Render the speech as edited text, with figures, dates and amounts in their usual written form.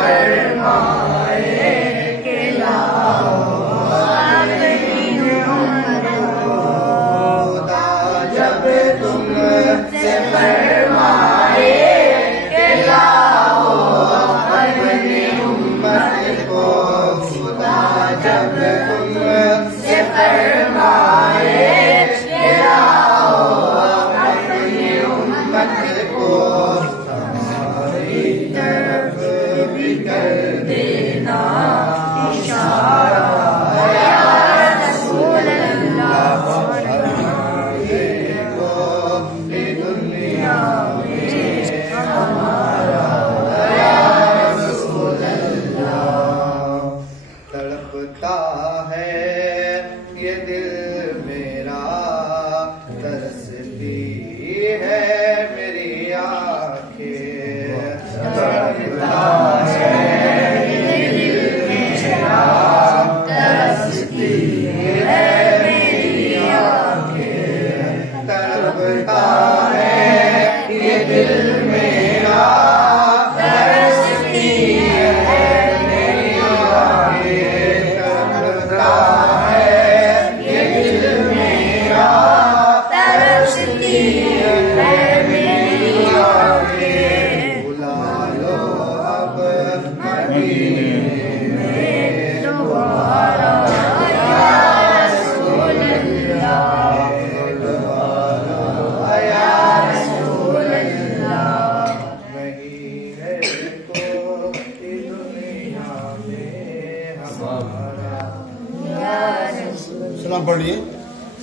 फरमाए कि लाओ अपनी उम्मत को। खुदा जब तुमसे फरमाए कि लाओ अपनी उम्मत को। खुदा जब तुमसे फरमाए कि लाओ अपनी उम्मत को। हमारी तरफ भी कर देना इशारा या रसूल अल्लाह। फरमाइए को दुनिया में हमारा या रसूल अल्लाह। तड़पता है ये दिल मेरा, तरसती है मेरी आंखें। तड़पता है ये दिल मेरा, तरसती है मेरी आंखें। तड़पता है ये दिल मेरा, तरसती है मेरी आंखें। तड़पता है ये दिल मेरा, तरसती है